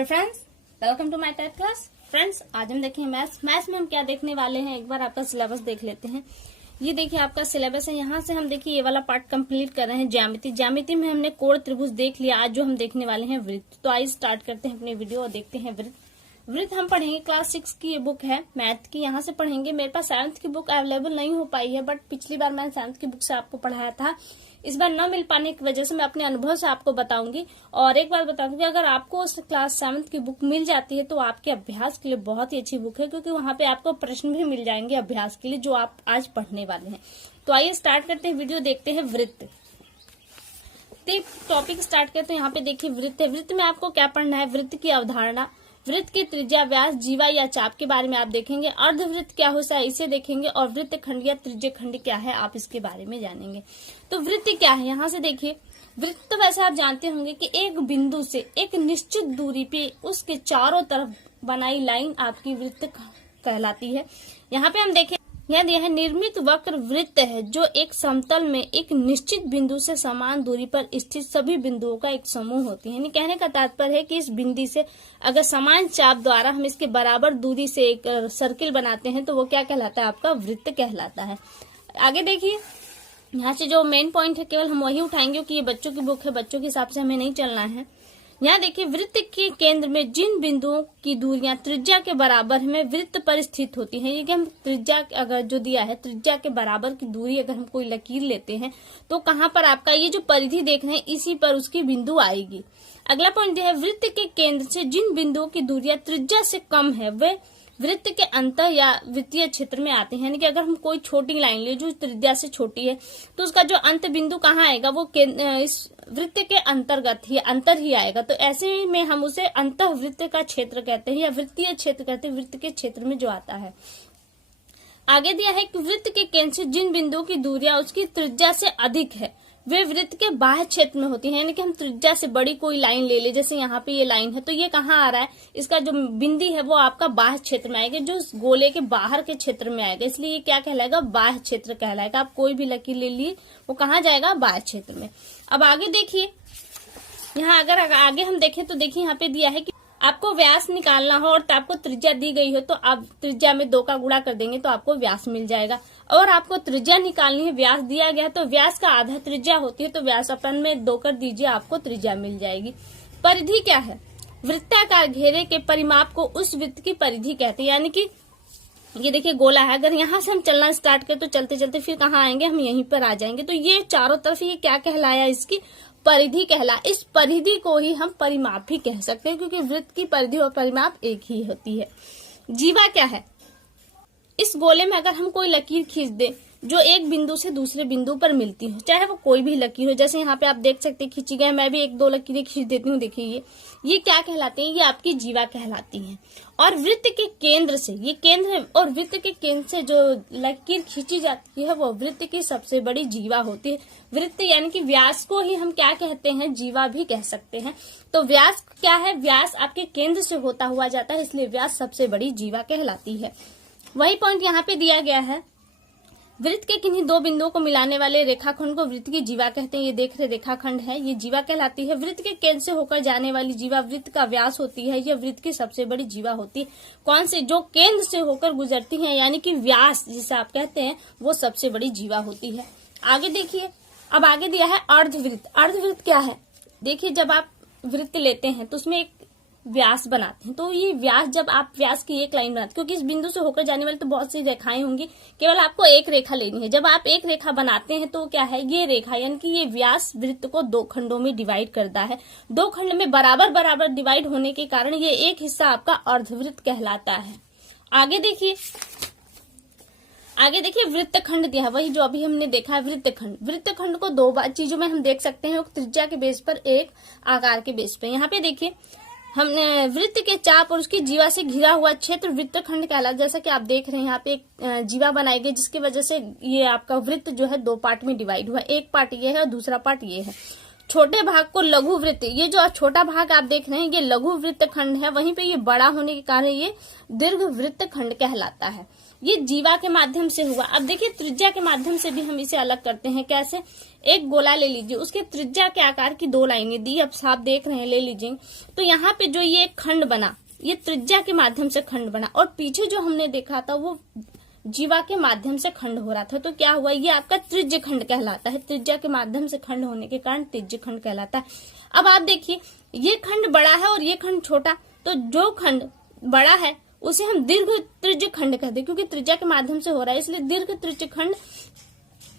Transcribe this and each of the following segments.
Hello friends, welcome to my type class. Friends, आज हम देखेंगे मैथ्स में हम क्या देखने वाले हैं। एक बार आपका सिलेबस देख लेते हैं। ये देखिए आपका सिलेबस है। यहाँ से हम देखिए ये वाला पार्ट कंप्लीट कर रहे हैं। ज्यामिति में हमने कोण त्रिभुज देख लिया। आज जो हम देखने वाले हैं वृत्त। तो आइए स्टार्ट करते हैं अपनी वीडियो और देखते हैं वृत्त हम पढ़ेंगे। क्लास 6 की ये बुक है मैथ की, यहाँ से पढ़ेंगे। मेरे पास 7th की बुक अवेलेबल नहीं हो पाई है, बट पिछली बार मैंने 7th की बुक से आपको पढ़ाया था। इस बार न मिल पाने की वजह से मैं अपने अनुभव से आपको बताऊंगी। और एक बात बता दूं कि अगर आपको उस क्लास 7th की बुक मिल जाती है तो आपके अभ्यास के लिए बहुत ही अच्छी बुक है, क्योंकि वहां पे आपको प्रश्न भी मिल जाएंगे अभ्यास के लिए जो आप आज पढ़ने वाले हैं। तो आइए स्टार्ट करते हैं वीडियो, देखते हैं वृत्त। टॉपिक स्टार्ट करते हैं। यहाँ पे देखिए वृत्त है। वृत्त में आपको क्या पढ़ना है? वृत्त की अवधारणा, वृत्त की त्रिज्या, व्यास, जीवा या चाप के बारे में आप देखेंगे। अर्धवृत्त क्या होता है इसे देखेंगे, और वृत्त खंड या त्रिज्य खंड क्या है आप इसके बारे में जानेंगे। तो वृत्त क्या है, यहाँ से देखिए। वृत्त तो वैसे आप जानते होंगे कि एक बिंदु से एक निश्चित दूरी पे उसके चारों तरफ बनाई लाइन आपकी वृत्त कहलाती है। यहाँ पे हम देखें, यह निर्मित वक्र वृत्त है जो एक समतल में एक निश्चित बिंदु से समान दूरी पर स्थित सभी बिंदुओं का एक समूह होती है। यानी कहने का तात्पर्य है कि इस बिंदु से अगर समान चाप द्वारा हम इसके बराबर दूरी से एक सर्किल बनाते हैं तो वो क्या कहलाता है? आपका वृत्त कहलाता है। आगे देखिए, यहाँ से जो मेन पॉइंट है केवल हम वही उठाएंगे क्योंकि ये बच्चों की बुक है, बच्चों के हिसाब से हमें नहीं चलना है। यहाँ देखिए, वृत्त के केंद्र में जिन बिंदुओं की दूरियां त्रिज्या के बराबर में वृत्त पर स्थित होती हैं। ये कि हम त्रिज्या अगर जो दिया है त्रिज्या के बराबर की दूरी अगर हम कोई लकीर लेते हैं तो कहाँ पर आपका ये जो परिधि देख रहे हैं इसी पर उसकी बिंदु आएगी। अगला पॉइंट है, वृत्त के केंद्र से जिन बिंदुओं की दूरियां त्रिज्या से कम है वे वृत्त के अंत या वृत्तीय क्षेत्र में आते हैं। यानी कि अगर हम कोई छोटी लाइन ले जो त्रिज्या से छोटी है तो उसका जो अंत बिंदु कहाँ आएगा? वो इस वृत्त के अंतर्गत ही अंतर ही आएगा। तो ऐसे में हम उसे अंतः वृत्त का क्षेत्र कहते हैं या वृत्तीय क्षेत्र कहते हैं, वृत्त के क्षेत्र में जो आता है। आगे दिया है कि वृत्त के केंद्र से जिन बिंदुओं की दूरियां उसकी त्रिज्या से अधिक है वे वृत्त के बाह्य क्षेत्र में होती है। यानी कि हम त्रिज्या से बड़ी कोई लाइन ले ले, जैसे यहाँ पे ये लाइन है तो ये कहाँ आ रहा है? इसका जो बिंदु है वो आपका बाह्य क्षेत्र में आएगा, जो गोले के बाहर के क्षेत्र में आएगा, इसलिए ये क्या कहलाएगा? बाह्य क्षेत्र कहलाएगा। आप कोई भी लकीर ले लिए वो कहाँ जाएगा? बाह्य क्षेत्र में। अब आगे देखिए, यहाँ अगर आगे हम देखें तो देखिए यहाँ पे दिया है कि आपको व्यास निकालना हो और आपको त्रिज्या दी गई हो तो आप त्रिज्या में 2 का गुणा कर देंगे तो आपको व्यास मिल जाएगा। और आपको त्रिज्या निकालनी है, व्यास दिया गया तो व्यास का आधा त्रिज्या होती है तो व्यास अपन में 2 कर दीजिए, आपको त्रिज्या मिल जाएगी। परिधि क्या है? वृत्ताकार घेरे के परिमाप को उस वृत्त की परिधि कहते हैं। यानी कि ये देखिए गोला है, अगर यहाँ से हम चलना स्टार्ट करें तो चलते चलते फिर कहाँ आएंगे? हम यहीं पर आ जाएंगे। तो ये चारों तरफ ये क्या कहलाया? इसकी परिधि कहला। इस परिधि को ही हम परिमाप भी कह सकते हैं, क्योंकि वृत्त की परिधि और परिमाप एक ही होती है। जीवा क्या है? इस गोले में अगर हम कोई लकीर खींच दें जो एक बिंदु से दूसरे बिंदु पर मिलती हो, चाहे वो कोई भी लकीर हो, जैसे यहाँ पे आप देख सकते हैं खींची गए, मैं भी 1-2 लकीरें खींच देती हूँ। देखिए ये क्या कहलाते हैं? ये आपकी जीवा कहलाती हैं। और वृत्त के केंद्र से, ये केंद्र है, और वृत्त के केंद्र से जो लकीर खींची जाती है वो वृत्त की सबसे बड़ी जीवा होती है। वृत्त यानी कि व्यास को ही हम क्या कहते हैं? जीवा भी कह सकते हैं। तो व्यास क्या है? व्यास आपके केंद्र से होता हुआ जाता है, इसलिए व्यास सबसे बड़ी जीवा कहलाती है। वही पॉइंट यहाँ पे दिया गया है, वृत्त के किन्हीं 2 बिंदुओं को मिलाने वाले रेखाखंड को वृत्त की जीवा कहते हैं। ये देख रहे रेखाखंड है, ये जीवा कहलाती है। वृत्त के केंद्र से होकर जाने वाली जीवा वृत्त का व्यास होती है, यह वृत्त की सबसे बड़ी जीवा होती है। कौन से? जो केंद्र से होकर गुजरती है, यानी कि व्यास जिसे आप कहते हैं वो सबसे बड़ी जीवा होती है। आगे देखिए, अब आगे दिया है अर्धवृत्त। अर्धवृत्त क्या है? देखिए, जब आप वृत्त लेते हैं तो उसमें एक व्यास बनाते हैं, तो ये व्यास जब आप व्यास की एक लाइन बनाते, क्योंकि इस बिंदु से होकर जाने वाली तो बहुत सी रेखाएं होंगी, केवल आपको एक रेखा लेनी है। जब आप एक रेखा बनाते हैं तो क्या है? ये रेखा यानी कि ये व्यास वृत्त को 2 खंडों में डिवाइड करता है। 2 खंड में बराबर बराबर डिवाइड होने के कारण ये एक हिस्सा आपका अर्धवृत्त कहलाता है। आगे देखिए, वृत्तखंड दिया है, वही जो अभी हमने देखा है वृत्तखंड। वृत्तखंड को 2 चीजों में हम देख सकते हैं, एक त्रिज्या के बेस पर, एक आकार के बेस पर। यहाँ पे देखिए, हमने वृत्त के चाप और उसकी जीवा से घिरा हुआ क्षेत्र वृत्तखंड कहलाता है। जैसा कि आप देख रहे हैं यहाँ पे एक जीवा बनाई गई, जिसकी वजह से ये आपका वृत्त जो है 2 पार्ट में डिवाइड हुआ। एक पार्ट ये है और दूसरा पार्ट ये है। छोटे भाग को लघु वृत्त, ये जो छोटा भाग आप देख रहे हैं ये लघु वृत्त खंड है, वहीं पे ये बड़ा होने के कारण ये दीर्घ वृत्त खंड कहलाता है। ये जीवा के माध्यम से हुआ। अब देखिए त्रिज्या के माध्यम से भी हम इसे अलग करते हैं। कैसे? एक गोला ले लीजिए, उसके त्रिज्या के आकार की 2 लाइनें दी, अब आप देख रहे हैं, ले लीजिए। तो यहाँ पे जो ये खंड बना, ये त्रिज्या के माध्यम से खंड बना, और पीछे जो हमने देखा था वो जीवा के माध्यम से खंड हो रहा था। तो क्या हुआ? ये आपका त्रिज्य खंड कहलाता है। त्रिज्या के माध्यम से खंड होने के कारण त्रिज्य खंड कहलाता है। अब आप देखिए, ये खंड बड़ा है और ये खंड छोटा, तो जो खंड बड़ा है उसे हम दीर्घ त्रिज्य खंड कहते हैं, क्योंकि त्रिज्या के माध्यम से हो रहा है, इसलिए दीर्घ त्रिज्य खंड,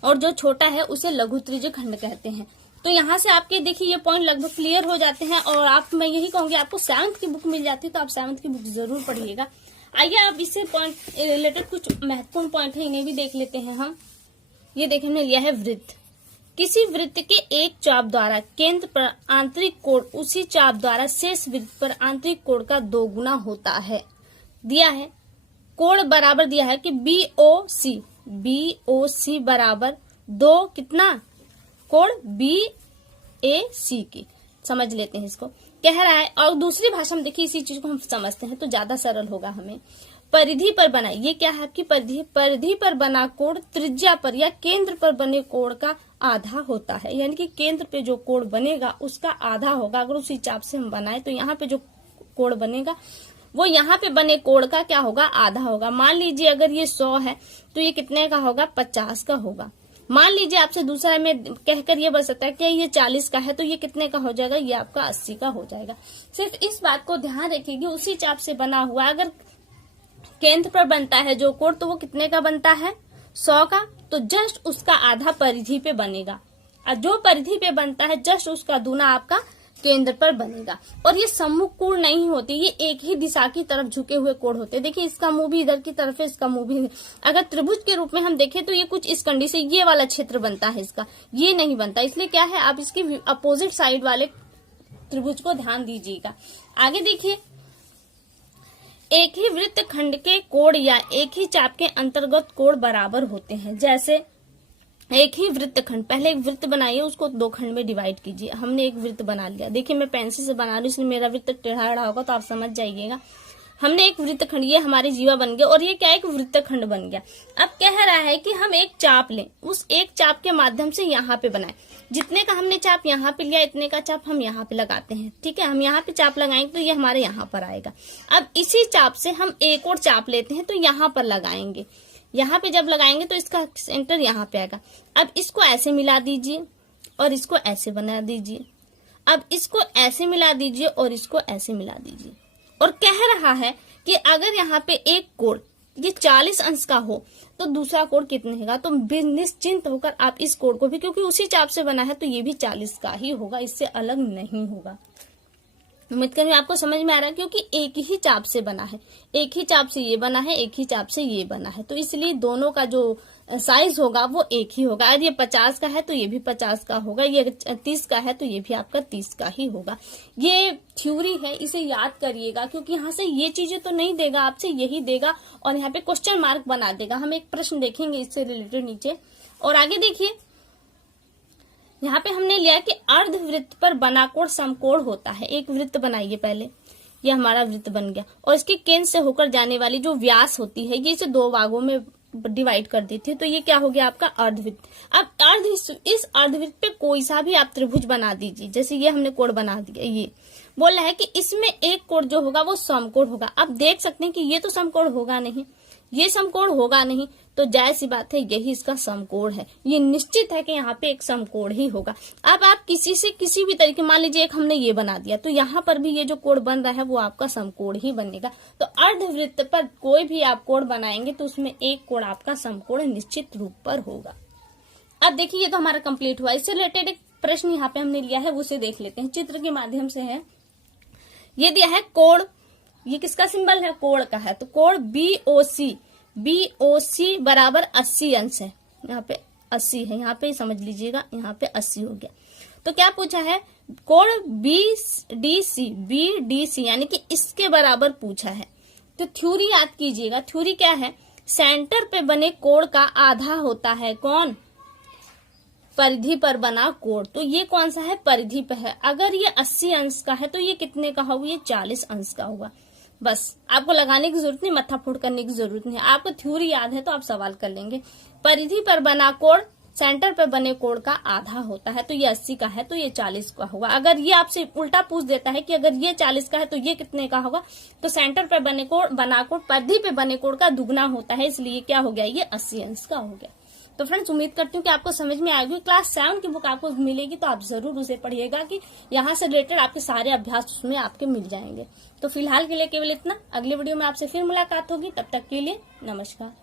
और जो छोटा है उसे लघु त्रिज्य खंड कहते हैं। तो यहाँ से आपके देखिए ये पॉइंट लगभग क्लियर हो जाते हैं। और मैं यही कहूंगी, आपको 7th की बुक मिल जाती है तो आप 7th की बुक जरूर पढ़िएगा। आइए अब इससे पॉइंट रिलेटेड कुछ महत्वपूर्ण पॉइंट है, इन्हें भी देख लेते हैं हम। ये देखिए हमने लिया है वृत्त। किसी वृत्त के एक चाप द्वारा केंद्र पर आंतरिक कोण उसी चाप द्वारा शेष वृत्त पर आंतरिक कोण का 2 गुना होता है। दिया है कोण बराबर दिया है कि BOC बराबर 2 कितना कोण BAC की। समझ लेते हैं इसको, कह रहा है। और दूसरी भाषा में देखिए इसी चीज को हम समझते हैं तो ज्यादा सरल होगा हमें। परिधि पर बना, ये क्या है आपकी परिधि पर बना कोण त्रिज्या पर या केंद्र पर बने कोण का आधा होता है। यानी कि केंद्र पे जो कोण बनेगा उसका आधा होगा। अगर उसी चाप से हम बनाए तो यहाँ पे जो कोण बनेगा वो यहाँ पे बने कोण का क्या होगा? आधा होगा। मान लीजिए अगर ये 100 है तो ये कितने का होगा? 50 का होगा। मान लीजिए आपसे दूसरा में कहकर ये बच सकता है कि ये 40 का है तो ये कितने का हो जाएगा? ये आपका 80 का हो जाएगा। सिर्फ इस बात को ध्यान रखिएगा, उसी चाप से बना हुआ अगर केंद्र पर बनता है जो कोण तो वो कितने का बनता है? 100 का। तो जस्ट उसका आधा परिधि पे बनेगा, और जो परिधि पे बनता है जस्ट उसका दूना आपका केंद्र पर बनेगा। और ये सम्मुख कोण नहीं होती, ये एक ही दिशा की तरफ झुके हुए कोण होते हैं। देखिए इसका मुंह भी इधर की तरफ है, इसका मुंह भी। अगर त्रिभुज के रूप में हम देखें तो ये कुछ इस कंडी से ये वाला क्षेत्र बनता है, इसका ये नहीं बनता। इसलिए क्या है, आप इसकी अपोजिट साइड वाले त्रिभुज को ध्यान दीजिएगा। आगे देखिए, एक ही वृत्त खंड के कोण या एक ही चाप के अंतर्गत कोण बराबर होते हैं। जैसे एक ही वृत्त खंड, पहले एक वृत्त बनाइए, उसको 2 खंड में डिवाइड कीजिए। हमने एक वृत्त बना लिया। देखिए मैं पेंसिल से बना रही हूँ, इसलिए मेरा वृत्त टेढ़ा होगा तो आप समझ जाइएगा। हमने एक वृत्त खंड, ये हमारे जीवा बन गया, और ये क्या एक वृत्त खंड बन गया। अब कह रहा है कि हम एक चाप लें, उस एक चाप के माध्यम से यहाँ पे बनाए। जितने का हमने चाप यहाँ पे लिया, इतने का चाप हम यहाँ पे लगाते हैं। ठीक है, हम यहाँ पे चाप लगाएंगे तो ये हमारे यहाँ पर आएगा। अब इसी चाप से हम एक और चाप लेते हैं तो यहाँ पर लगाएंगे। यहाँ पे जब लगाएंगे तो इसका सेंटर यहाँ पे आएगा। अब इसको ऐसे मिला दीजिए और इसको ऐसे बना दीजिए। अब इसको ऐसे मिला दीजिए और इसको ऐसे मिला दीजिए। और कह रहा है कि अगर यहाँ पे एक कोण ये 40 अंश का हो तो दूसरा कोण कितने का? तो निश्चिंत होकर आप इस कोण को भी, क्योंकि उसी चाप से बना है तो ये भी 40 का ही होगा, इससे अलग नहीं होगा। उम्मीद करें आपको समझ में आ रहा है, क्योंकि एक ही चाप से बना है, एक ही चाप से ये बना है, एक ही चाप से ये बना है, तो इसलिए दोनों का जो साइज होगा वो एक ही होगा। अगर ये 50 का है तो ये भी 50 का होगा, ये 30 का है तो ये भी आपका 30 का ही होगा। ये थ्योरी है, इसे याद करिएगा, क्योंकि यहाँ से ये चीजें तो नहीं देगा, आपसे यही देगा और यहाँ पे क्वेश्चन मार्क बना देगा। हम एक प्रश्न देखेंगे इससे रिलेटेड नीचे। और आगे देखिए, यहाँ पे हमने लिया कि अर्धवृत्त पर बना कोण समकोण होता है। एक वृत्त बनाइए पहले, ये हमारा वृत्त बन गया, और इसके केंद्र से होकर जाने वाली जो व्यास होती है ये इसे 2 भागों में डिवाइड कर दी थी, तो ये क्या हो गया आपका अर्धवृत्त। अब इस अर्धवृत्त पे कोई सा भी आप त्रिभुज बना दीजिए। जैसे ये हमने कोण बना दिया, ये बोल रहा है कि इसमें एक कोण जो होगा वो समकोण होगा। अब देख सकते हैं कि ये तो समकोण होगा नहीं, ये समकोण होगा नहीं, तो जायज सी बात है यही इसका समकोण है। ये निश्चित है कि यहाँ पे एक समकोण ही होगा। अब आप किसी से किसी भी तरीके, मान लीजिए एक हमने ये बना दिया तो यहाँ पर भी ये जो कोण बन रहा है वो आपका समकोण ही बनेगा। तो अर्धवृत्त पर कोई भी आप कोण बनाएंगे तो उसमें एक कोण आपका समकोण निश्चित रूप पर होगा। अब देखिए ये तो हमारा कंप्लीट हुआ। इससे रिलेटेड एक प्रश्न यहाँ पे हमने लिया है, उसे देख लेते हैं, चित्र के माध्यम से है। ये दिया है कोण, ये किसका सिंबल है? कोण का है। तो कोण BOC बराबर 80 अंश है। यहाँ पे 80 है, यहाँ पे समझ लीजिएगा, यहाँ पे 80 हो गया। तो क्या पूछा है? कोण BDC यानी कि इसके बराबर पूछा है। तो थ्योरी याद कीजिएगा। थ्योरी क्या है? सेंटर पे बने कोण का आधा होता है कौन? परिधि पर बना कोण। तो ये कौन सा है? परिधि पे है। अगर ये 80 अंश का है तो ये कितने का होगा? ये 40 अंश का होगा। बस आपको लगाने की जरूरत नहीं, मत्था फोड़ करने की जरूरत नहीं। आपको थ्योरी याद है तो आप सवाल कर लेंगे। परिधि पर बना कोण सेंटर पर बने कोण का आधा होता है, तो ये 80 का है तो ये 40 का होगा। अगर ये आपसे उल्टा पूछ देता है कि अगर ये 40 का है तो ये कितने का होगा, तो सेंटर पर बने कोण बना कोण परिधि पे बने कोण का दुगना होता है, इसलिए क्या हो गया, ये 80 अंश का हो गया। तो फ्रेंड्स उम्मीद करती हूँ कि आपको समझ में आएगी। क्लास 7 की बुक आपको मिलेगी तो आप जरूर उसे पढ़िएगा कि यहाँ से रिलेटेड आपके सारे अभ्यास उसमें आपके मिल जाएंगे। तो फिलहाल के लिए केवल इतना, अगले वीडियो में आपसे फिर मुलाकात होगी, तब तक के लिए नमस्कार।